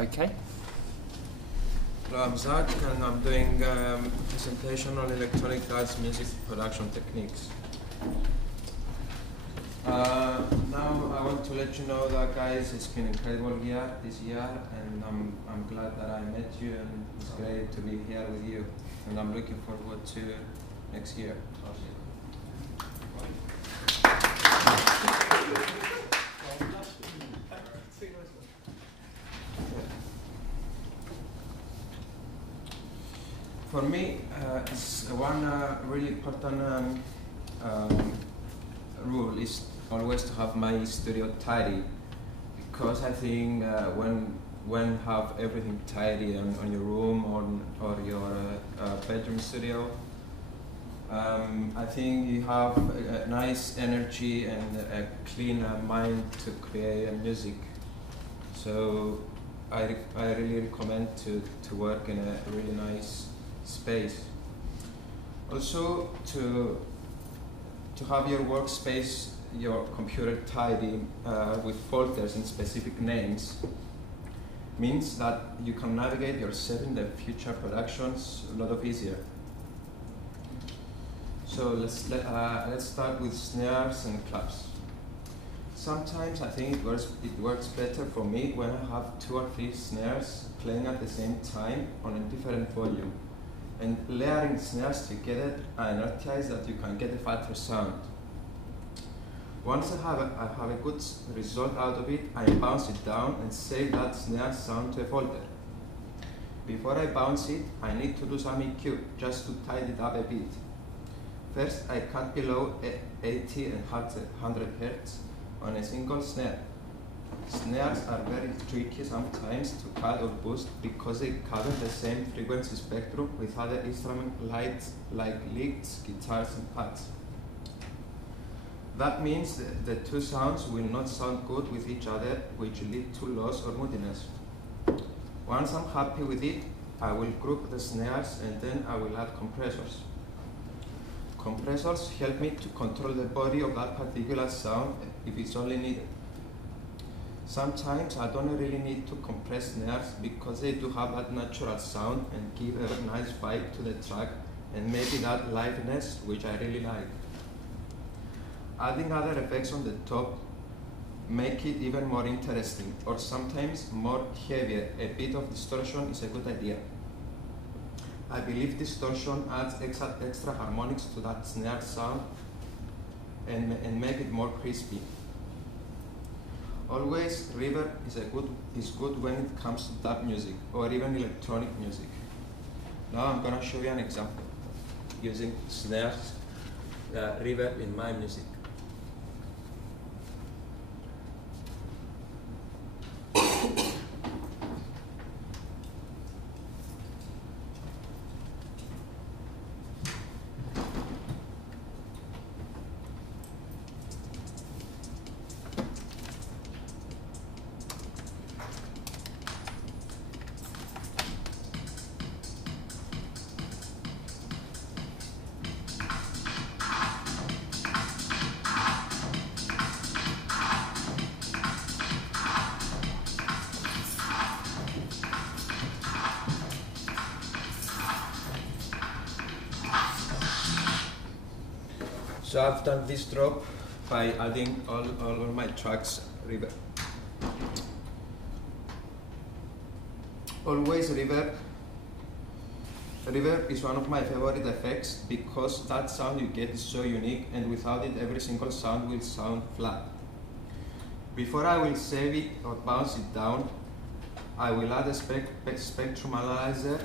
Okay. Hello, I'm Zach, and I'm doing a presentation on electronic dance music production techniques. Now I want to let you know that, guys, it's been an incredible year this year, and I'm glad that I met you, and it's great to be here with you, and I'm looking forward to next year. For me, it's one really important rule is always to have my studio tidy, because I think when have everything tidy on your room or your bedroom studio, I think you have a nice energy and a clean mind to create music. So I really recommend to work in a really nice space. Also, to have your workspace, your computer tidy with folders and specific names means that you can navigate yourself in the future productions a lot easier. So let's start with snares and claps. Sometimes I think it works better for me when I have 2 or 3 snares playing at the same time on a different volume. And layering snares together energize that you can get a fatter sound. Once I have a good result out of it, I bounce it down and save that snare sound to a folder. Before I bounce it, I need to do some EQ just to tidy it up a bit. First, I cut below 80 and 100 Hz on a single snare. Snares are very tricky sometimes to cut or boost because they cover the same frequency spectrum with other instrument lights like licks, guitars, and pads. That means that the 2 sounds will not sound good with each other, which lead to loss or moodiness. Once I'm happy with it, I will group the snares and then I will add compressors. Compressors help me to control the body of that particular sound if it's only needed. Sometimes I don't really need to compress snares because they do have that natural sound and give a nice vibe to the track and maybe that liveliness, which I really like. Adding other effects on the top make it even more interesting, or sometimes more heavier. A bit of distortion is a good idea. I believe distortion adds extra harmonics to that snare sound and make it more crispy. Always, reverb is good when it comes to dub music or even electronic music. Now I'm going to show you an example using snares, reverb in my music. So I've done this drop by adding all of my tracks reverb. Always reverb. Reverb is one of my favorite effects because that sound you get is so unique, and without it every single sound will sound flat. Before I will save it or bounce it down, I will add a spectrum analyzer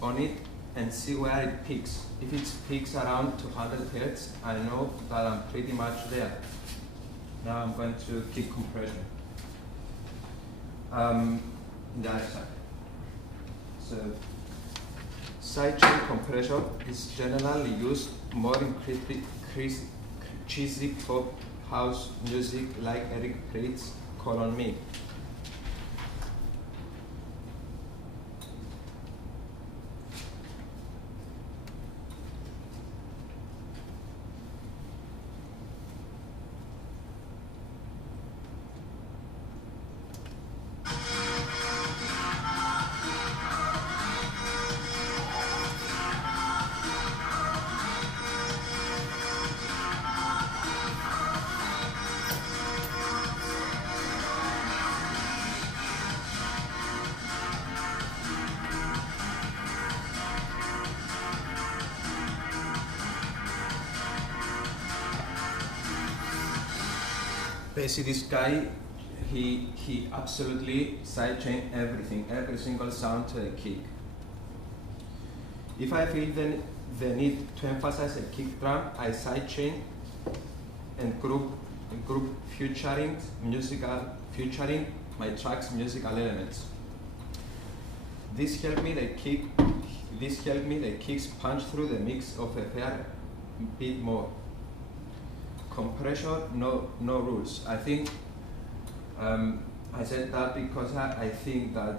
on it and see where it peaks. If it peaks around 200 Hz, I know that I'm pretty much there. Now I'm going to keep compression. The other side. So, sidechain compression is generally used more in cheesy pop house music like Eric Prydz, Call on Me. Okay, see this guy, he absolutely sidechain everything, every single sound to a kick. If I feel the need to emphasize a kick drum, I sidechain and group featuring my track's musical elements. This helped me the kicks punch through the mix of a fair bit more. Compression, no rules. I think I said that because I think that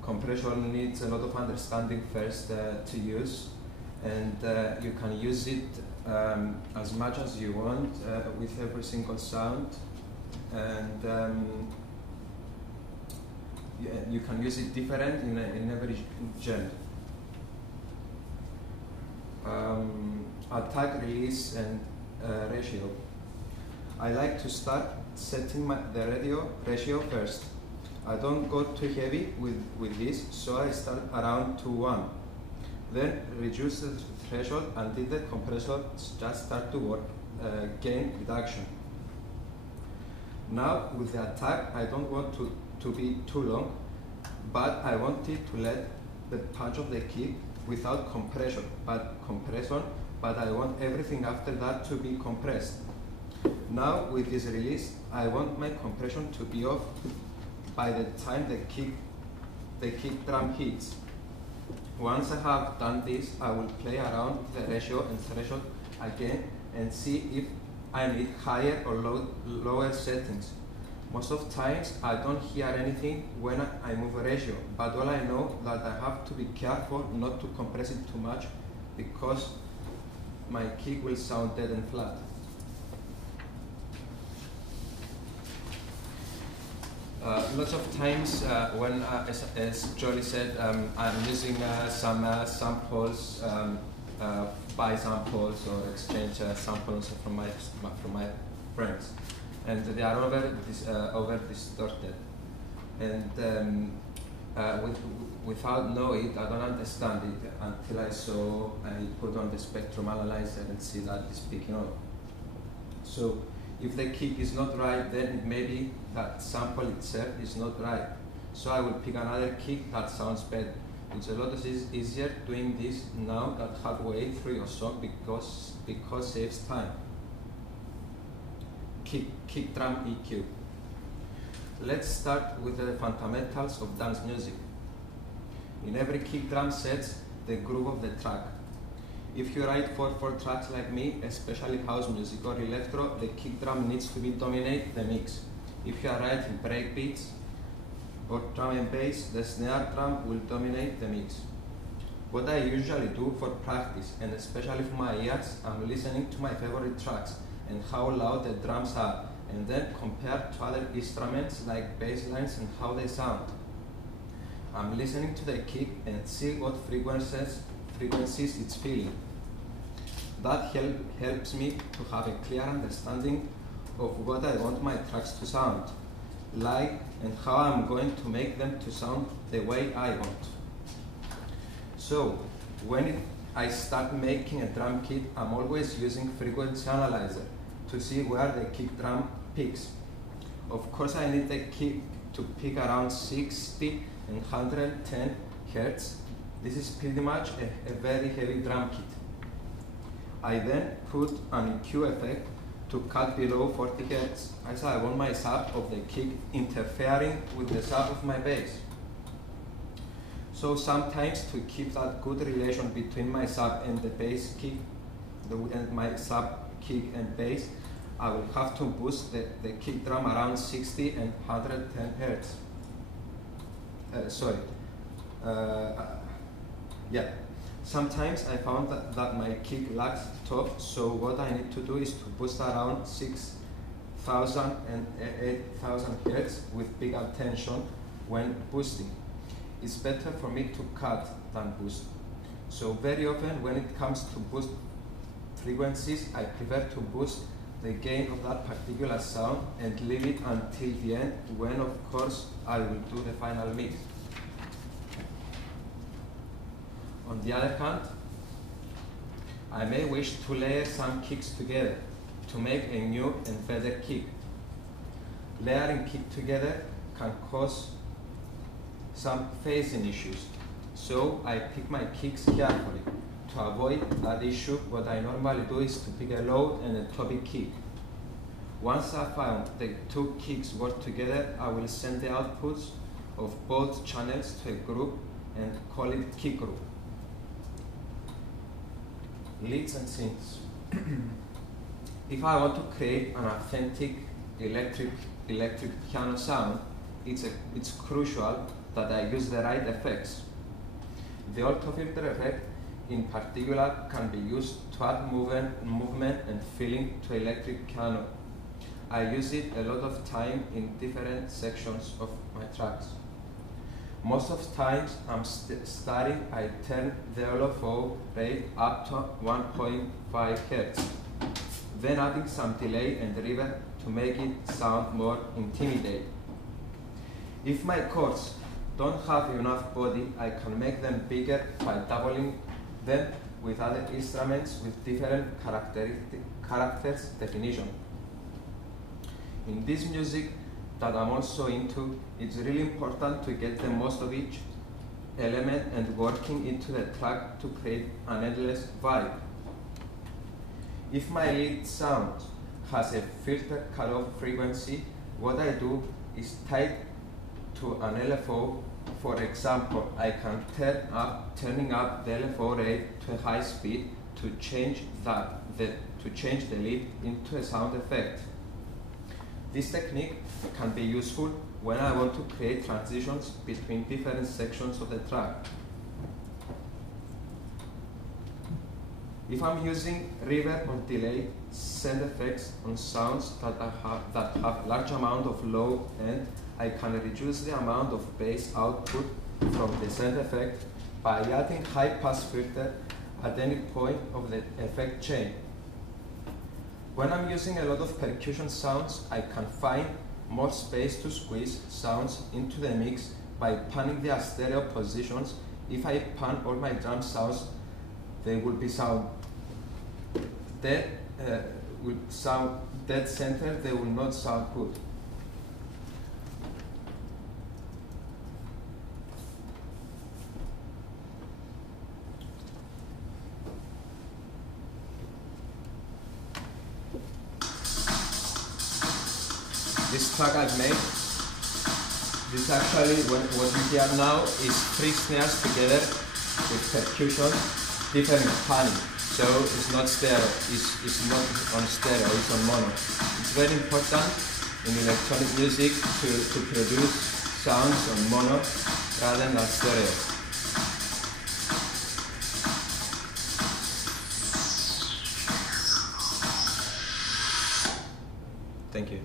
compression needs a lot of understanding first to use, and you can use it as much as you want with every single sound, and you can use it different in every genre. Attack, release, and ratio. I like to start setting the ratio first. I don't go too heavy with this, so I start around 2:1. Then reduce the threshold until the compressor just start to work, gain reduction. Now with the attack, I don't want to be too long, but I want it to let the punch of the kick without compression, but I want everything after that to be compressed. Now with this release, I want my compression to be off by the time the kick drum hits. Once I have done this, I will play around with the ratio and threshold again and see if I need higher or lower settings. Most of times I don't hear anything when I move a ratio, but all I know that I have to be careful not to compress it too much because my kick will sound dead and flat. Lots of times when, as Jolly said, I'm using some samples, buy samples or exchange samples from my friends, and they are over distorted, and without knowing it, I don't understand it until I put on the spectrum analyzer and see that it's picking up. So if the kick is not right, then maybe that sample itself is not right. So I will pick another kick that sounds better. It's a lot easier doing this now than halfway through your song because saves time. Kick drum EQ. Let's start with the fundamentals of dance music. In every kick drum sets the groove of the track. If you write 4/4 tracks like me, especially house music or electro, the kick drum needs to dominate the mix. If you are writing breakbeats or drum and bass, the snare drum will dominate the mix. What I usually do for practice, and especially for my ears, I'm listening to my favorite tracks and how loud the drums are, and then compare to other instruments like bass lines and how they sound. I'm listening to the kick and see what frequencies it's feeling. That helps me to have a clear understanding of what I want my tracks to sound like and how I'm going to make them to sound the way I want. So when I start making a drum kit, I'm always using frequency analyzer to see where the kick drum peaks. Of course, I need the kick to peak around 60 and 110 Hz. This is pretty much a very heavy drum kit. I then put an EQ effect to cut below 40 Hz, as I want my sub of the kick interfering with the sub of my bass. So sometimes to keep that good relation between my sub and the bass kick, and my sub kick and bass, I will have to boost the kick drum around 60 and 110 Hz. Sometimes I found that my kick lags top, so what I need to do is to boost around 6,000 and 8,000 Hz with big attention when boosting. It's better for me to cut than boost. So very often when it comes to boost frequencies, I prefer to boost the gain of that particular sound and leave it until the end, when of course I will do the final mix. On the other hand, I may wish to layer some kicks together to make a new and better kick. layering kick together can cause some phasing issues. So I pick my kicks carefully. To avoid that issue, what I normally do is to pick a low and a toppy kick. Once I found the two kicks work together, I will send the outputs of both channels to a group and call it kick group. Leads and synths. If I want to create an authentic electric piano sound, it's crucial that I use the right effects. The auto filter effect in particular can be used to add movement and feeling to electric piano. I use it a lot of time in different sections of my tracks. Most of the times I'm starting, I turn the LFO rate up to 1.5 Hz, then adding some delay and reverb to make it sound more intimidating. If my chords don't have enough body, I can make them bigger by doubling them with other instruments with different characters definition. In this music that I'm also into, it's really important to get the most of each element and working into the track to create an endless vibe. If my lead sound has a filter cutoff frequency, what I do is tie to an LFO. For example, I can turning up the LFO rate to a high speed to change the lead into a sound effect. This technique can be useful when I want to create transitions between different sections of the track. If I'm using reverb or delay, send effects on sounds that have large amount of low end, I can reduce the amount of bass output from the send effect by adding high pass filter at any point of the effect chain. When I'm using a lot of percussion sounds, I can find more space to squeeze sounds into the mix by panning their stereo positions. If I pan all my drum sounds, they will be sound dead, will sound dead center, they will not sound good. This track I've made, this actually, what you hear now is 3 snares together with percussion, different panning. So it's not stereo, it's not on stereo, it's on mono. It's very important in electronic music to produce sounds on mono rather than stereo. Thank you.